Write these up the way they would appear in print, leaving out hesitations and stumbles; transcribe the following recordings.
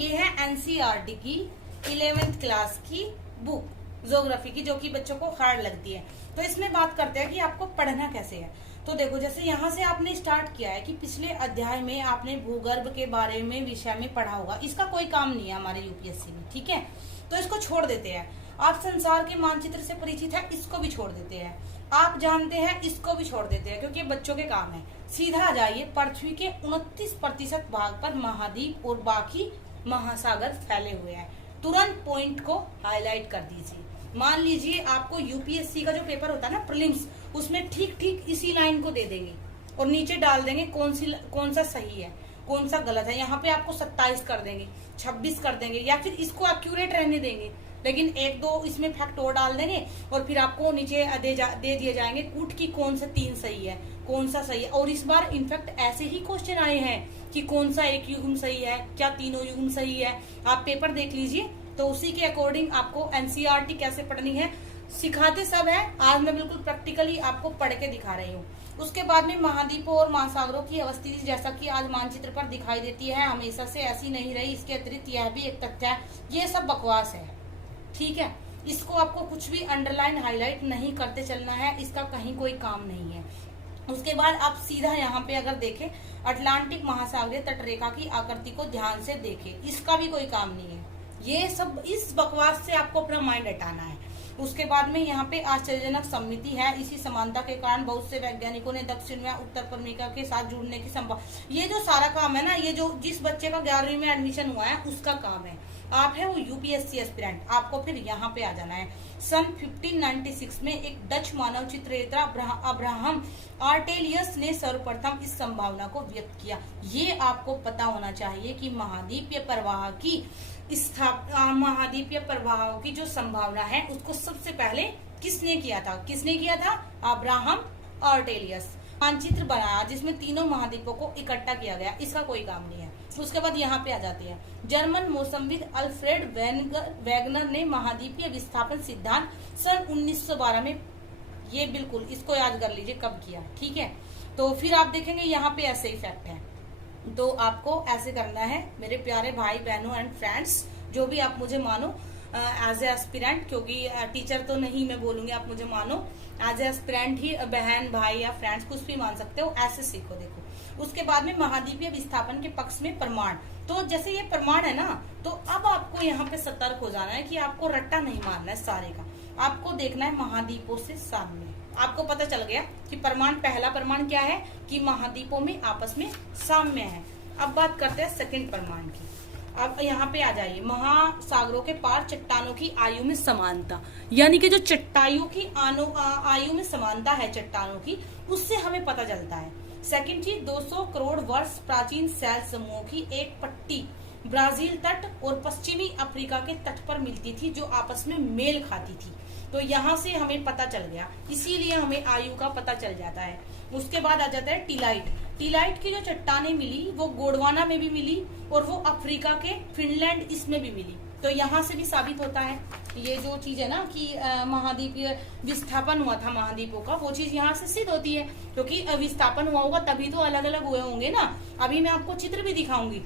ये है एनसीईआरटी की 11th क्लास की बुक ज्योग्राफी की, जो कि बच्चों को हार्ड लगती है। तो इसमें बात करते हैं कि आपको पढ़ना कैसे है। तो देखो, जैसे यहाँ से आपने स्टार्ट किया है कि पिछले अध्याय में आपने भूगर्भ के बारे में विषय में पढ़ा होगा, इसका कोई काम नहीं है हमारे यूपीएससी में, ठीक है, तो इसको छोड़ देते हैं। आप संसार के मानचित्र से परिचित है, इसको भी छोड़ देते हैं। आप जानते हैं, इसको भी छोड़ देते हैं, क्योंकि बच्चों के काम है। सीधा आ जाइए, पृथ्वी के 29% भाग पर महाद्वीप और बाकी महासागर फैले हुए हैं। तुरंत पॉइंट को हाईलाइट कर दीजिए। मान लीजिए आपको यूपीएससी का जो पेपर होता है ना प्रीलिम्स, उसमें ठीक ठीक इसी लाइन को दे देंगे और नीचे डाल देंगे कौन सा सही है कौन सा गलत है। यहाँ पे आपको 27 कर देंगे, 26 कर देंगे, या फिर इसको एक्यूरेट रहने देंगे, लेकिन एक दो इसमें फैक्ट और डाल देंगे और फिर आपको नीचे दे दिए जाएंगे कूट की कौन सा 3 सही है कौन सा सही है। और इस बार इनफैक्ट ऐसे ही क्वेश्चन आए हैं कि कौन सा एक युग्म सही है, क्या तीनों युग्म सही है। आप पेपर देख लीजिए, तो उसी के अकॉर्डिंग आपको एनसीईआरटी कैसे पढ़नी है सिखाते सब है। आज मैं बिल्कुल प्रैक्टिकली आपको पढ़ के दिखा रही हूँ। उसके बाद में महाद्वीपों और महासागरों की अवस्थिति जैसा कि आज मानचित्र पर दिखाई देती है, हमेशा से ऐसी नहीं रही। इसके अतिरिक्त यह भी एक तथ्य है, ये सब बकवास है, ठीक है। इसको आपको कुछ भी अंडरलाइन हाईलाइट नहीं करते चलना है, इसका कहीं कोई काम नहीं है। उसके बाद आप सीधा यहाँ पे अगर देखें, अटलांटिक महासागरीय तटरेखा की आकृति को ध्यान से देखें, इसका भी कोई काम नहीं है। ये सब इस बकवास से आपको अपना माइंड हटाना है। उसके बाद में यहाँ पे आश्चर्यजनक सम्मिति है। इसी समानता के कारण बहुत से वैज्ञानिकों ने दक्षिण व उत्तर अमेरिका के साथ जुड़ने की संभावना। ये जो सारा काम है ना, ये जो जिस बच्चे का 11वीं में एडमिशन हुआ है उसका काम है। आप है वो यूपीएससी एस्पिरेंट, आपको फिर यहाँ पे आ जाना है। सन 1596 में एक डच मानव चित्रवेत्ता अब्राहम आर्टेलियस ने सर्वप्रथम इस संभावना को व्यक्त किया। ये आपको पता होना चाहिए कि महाद्वीपीय प्रवाह की जो संभावना है उसको सबसे पहले किसने किया था? अब्राहम आर्टेलियस। मानचित्र बनाया जिसमें तीनों महाद्वीपों को इकट्ठा किया गया, इसका कोई काम नहीं है। उसके बाद यहाँ पे आ जाते हैं, जर्मन मौसमविद अल्फ्रेड वैगनर ने महाद्वीपीय विस्थापन सिद्धांत सन 1912 में, ये बिल्कुल इसको याद कर लीजिए कब किया, ठीक है। तो फिर आप देखेंगे यहाँ पे ऐसे ही फैक्ट है। तो आपको ऐसे करना है मेरे प्यारे भाई बहनों एंड फ्रेंड्स, जो भी आप मुझे मानो एज ए एस्पिरेंट, क्योंकि टीचर तो नहीं मैं बोलूंगी, आप मुझे मानो एज ए एस्पिरेंट ही, बहन भाई या फ्रेंड्स कुछ भी मान सकते हो, ऐसे सीखो। देखो उसके बाद में महाद्वीपीय विस्थापन के पक्ष में प्रमाण, तो जैसे ये प्रमाण है ना, तो अब आपको यहाँ पे सतर्क हो जाना है कि आपको रट्टा नहीं मारना है सारे का, आपको देखना है महाद्वीपों से सामने। आपको पता चल गया कि प्रमाण, पहला प्रमाण क्या है कि महाद्वीपों में आपस में साम्य है। अब बात करते हैं सेकंड प्रमाण की। अब यहाँ पे आ जाइए, महासागरों के पार चट्टानों की आयु में समानता, यानी कि जो चट्टाइयों की आयु में समानता है चट्टानों की, उससे हमें पता चलता है। सेकंड चीज, 200 करोड़ वर्ष प्राचीन सैल समूहों की एक पट्टी ब्राजील तट और पश्चिमी अफ्रीका के तट पर मिलती थी, जो आपस में मेल खाती थी। तो यहाँ से हमें पता चल गया, इसीलिए हमें आयु का पता चल जाता है। उसके बाद आ जाता है टीलाइट की जो चट्टानें मिली वो गोंडवाना में भी मिली और वो अफ्रीका के फिनलैंड इसमें भी मिली। तो यहाँ से भी साबित होता है ये जो चीज है ना कि महाद्वीपीय विस्थापन हुआ था महाद्वीपों का, वो चीज यहाँ से सिद्ध होती है, क्योंकि विस्थापन हुआ होगा तभी तो अलग अलग हुए होंगे ना। अभी मैं आपको चित्र भी दिखाऊंगी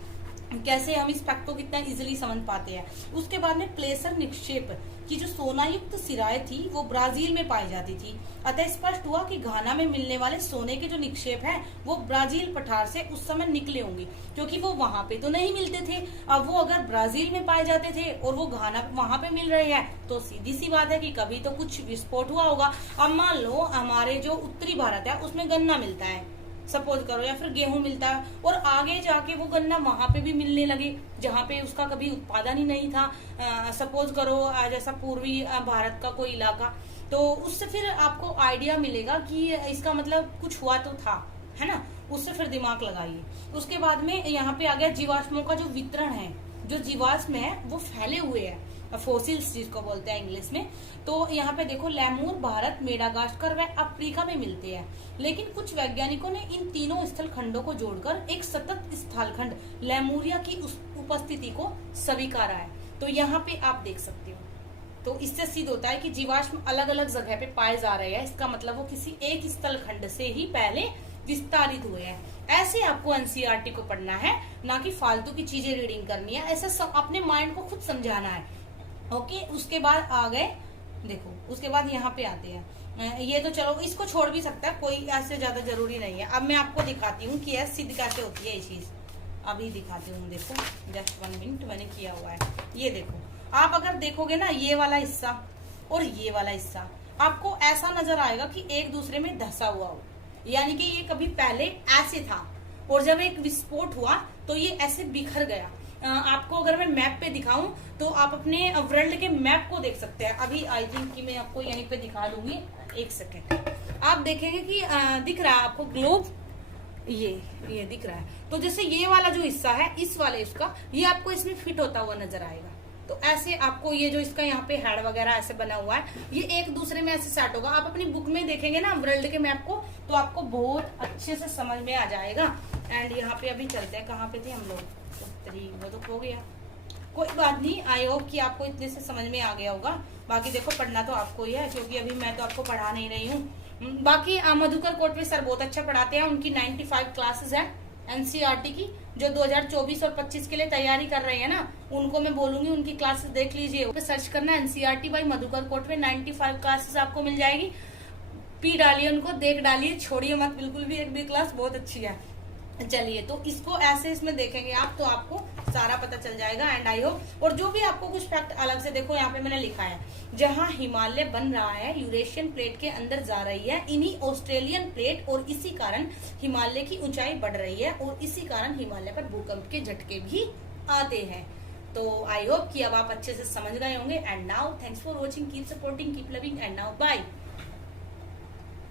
कैसे हम इस फैक्ट को कितना इजीली समझ पाते हैं। उसके बाद में प्लेसर निक्षेप की जो सोनायुक्त सिराएं थी वो ब्राजील में पाई जाती थी, अतः स्पष्ट हुआ कि घाना में मिलने वाले सोने के जो निक्षेप हैं वो ब्राजील पठार से उस समय निकले होंगे, क्योंकि वो वहां पे तो नहीं मिलते थे। अब वो अगर ब्राजील में पाए जाते थे और वो घाना वहां पे मिल रहे हैं, तो सीधी सी बात है कि कभी तो कुछ विस्फोट हुआ होगा। अब मान लो हमारे जो उत्तरी भारत है उसमें गन्ना मिलता है सपोज करो, या फिर गेहूं मिलता है, और आगे जाके वो गन्ना वहां पे भी मिलने लगे जहाँ पे उसका कभी उत्पादन ही नहीं था। सपोज करो जैसा पूर्वी भारत का कोई इलाका, तो उससे फिर आपको आइडिया मिलेगा कि इसका मतलब कुछ हुआ तो था, है ना। उससे फिर दिमाग लगाइए। उसके बाद में यहाँ पे आ गया जीवाश्मों का जो वितरण है, जो जीवाश्म है वो फैले हुए है, फोसिल्स जिसको बोलते हैं इंग्लिश में। तो यहाँ पे देखो, लेमूर भारत, मेडागास्कर व अफ्रीका में मिलते हैं, लेकिन कुछ वैज्ञानिकों ने इन तीनों स्थल खंडों को जोड़कर एक सतत स्थलखंड लेमूरिया की उपस्थिति को स्वीकारा है। तो यहाँ पे आप देख सकते हो, तो इससे सिद्ध होता है कि जीवाश्म अलग अलग जगह पे पाए जा रहे हैं, इसका मतलब वो किसी एक स्थल खंड से ही पहले विस्तारित हुए हैं। ऐसे आपको एनसीईआरटी को पढ़ना है। ना कि फालतू की चीजें रीडिंग करनी है। ऐसा सब अपने माइंड को खुद समझाना है। ओके, उसके बाद आ गए, देखो उसके बाद यहाँ पे आते हैं। ये तो चलो इसको छोड़ भी सकता है, कोई ऐसे ज्यादा जरूरी नहीं है। अब मैं आपको दिखाती हूँ कि सिद्ध कैसे होती है ये चीज, अभी दिखाती हूँ। देखो जस्ट 1 मिनट मैंने किया हुआ है। ये देखो, आप अगर देखोगे ना ये वाला हिस्सा और ये वाला हिस्सा, आपको ऐसा नजर आएगा कि एक दूसरे में धंसा हुआ हो, यानी कि ये कभी पहले ऐसे था और जब एक विस्फोट हुआ तो ये ऐसे बिखर गया। आपको अगर मैं मैप पे दिखाऊं तो आप अपने वर्ल्ड के मैप को देख सकते हैं। अभी आई थिंक कि मैं आपको यहीं पे दिखा दूंगी, 1 सेकेंड। आप देखेंगे कि दिख रहा है आपको ग्लोब, ये दिख रहा है। तो जैसे ये वाला जो हिस्सा है इस वाले इसका, ये आपको इसमें फिट होता हुआ नजर आएगा। तो ऐसे आपको ये जो इसका यहाँ पे हेड वगैरह ऐसे बना हुआ है, ये एक दूसरे में ऐसे सेट होगा। आप अपनी बुक में देखेंगे ना वर्ल्ड के मैप को, तो आपको बहुत अच्छे से समझ में आ जाएगा। एंड यहाँ पे अभी चलते हैं, कहाँ पे थे हम लोग, वो तो हो गया, कोई बात नहीं। आई होप कि आपको इतने से समझ में आ गया होगा। बाकी देखो पढ़ना तो आपको ही है, क्योंकि अभी मैं तो आपको पढ़ा नहीं रही हूँ। बाकी मधुकर कोटवे सर बहुत अच्छा पढ़ाते हैं, उनकी 95 क्लासेस है एनसीईआरटी की। जो 2024 और 25 के लिए तैयारी कर रहे हैं ना, उनको मैं बोलूंगी उनकी क्लासेस देख लीजिए। सर्च करना NCERT by Madhukar Kotwe, 95 classes आपको मिल जाएगी। पी डालिए उनको, देख डालिए, छोड़िए मत बिल्कुल भी। एक भी क्लास बहुत अच्छी है। चलिए, तो इसको ऐसे इसमें देखेंगे आप तो आपको सारा पता चल जाएगा। एंड आई होप, और जो भी आपको कुछ फैक्ट अलग से, देखो यहाँ पे मैंने लिखा है, जहां हिमालय बन रहा है यूरेशियन प्लेट के अंदर जा रही है इन्हीं ऑस्ट्रेलियन प्लेट, और इसी कारण हिमालय की ऊंचाई बढ़ रही है, और इसी कारण हिमालय पर भूकंप के झटके भी आते हैं। तो आई होप कि अब आप अच्छे से समझ गए होंगे। And now thanks for watching, keep supporting, keep loving, and now bye.